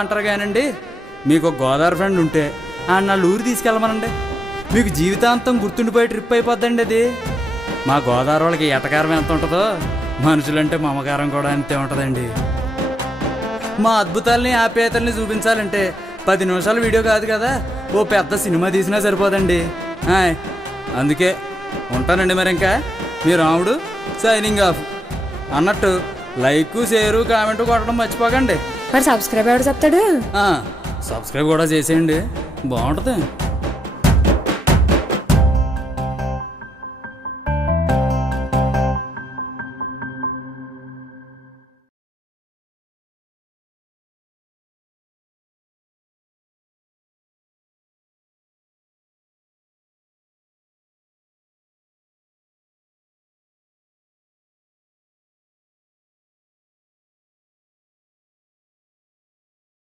అంటారు కానండి, మీకు ఒక గోదావరి ఫ్రెండ్ ఉంటే నా ఊరు తీసుకెళ్ళమనండి, మీకు జీవితాంతం గుర్తుండిపోయే ట్రిప్ అయిపోద్దండి అది. మా గోదావరి వాళ్ళకి ఎటకారం ఎంత ఉంటుందో మనుషులంటే మమకారం కూడా అంతే ఉంటుందండి. మా అద్భుతాలని ఆప్యాయతల్ని చూపించాలంటే 10 నిమిషాల వీడియో కాదు కదా, ఓ పెద్ద సినిమా తీసినా సరిపోదండి. అందుకే ఉంటానండి. మరి ఇంకా మీ రాముడు సైనింగ్ ఆఫ్. అన్నట్టు లైక్, షేరు, కామెంట్ కొట్టడం మర్చిపోకండి. మరి సబ్స్క్రైబ్ ఎవరు చెప్తాడు? సబ్స్క్రైబ్ కూడా చేసేయండి, బాగుంటుంది.